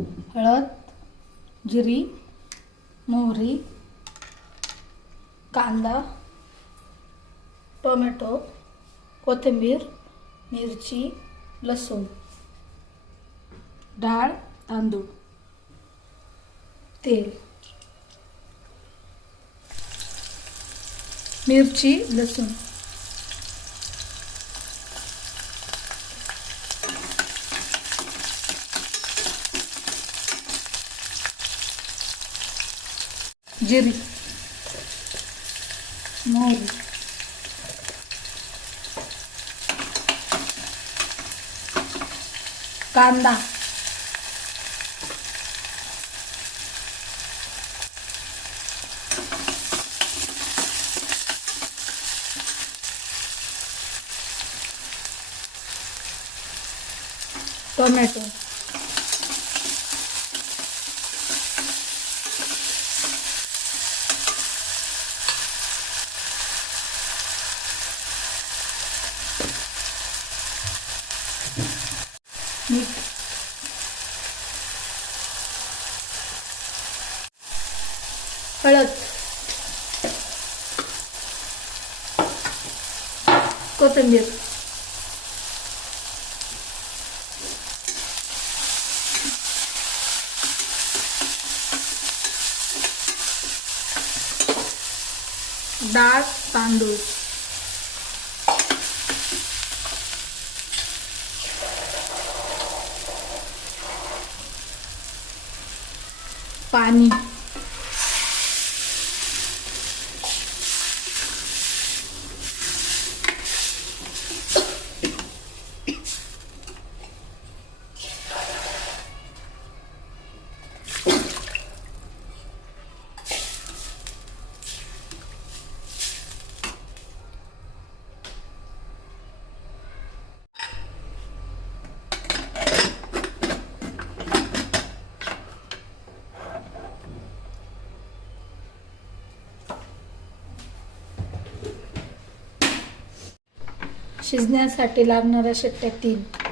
हळद, जिरी, मोहरी, कांदा, टोमॅटो, कोथिंबीर, मिरची, लसूण, डाळ, तांदूळ, तेल, मिरची, लसूण, जिरी, मोहरी, कांदा, टोमॅटो, मीठ, हळद, कोथिंबीर, डाळ, तांदूळ, पाणी, शिजण्यासाठी लागणाऱ्या शिट्ट्या 3.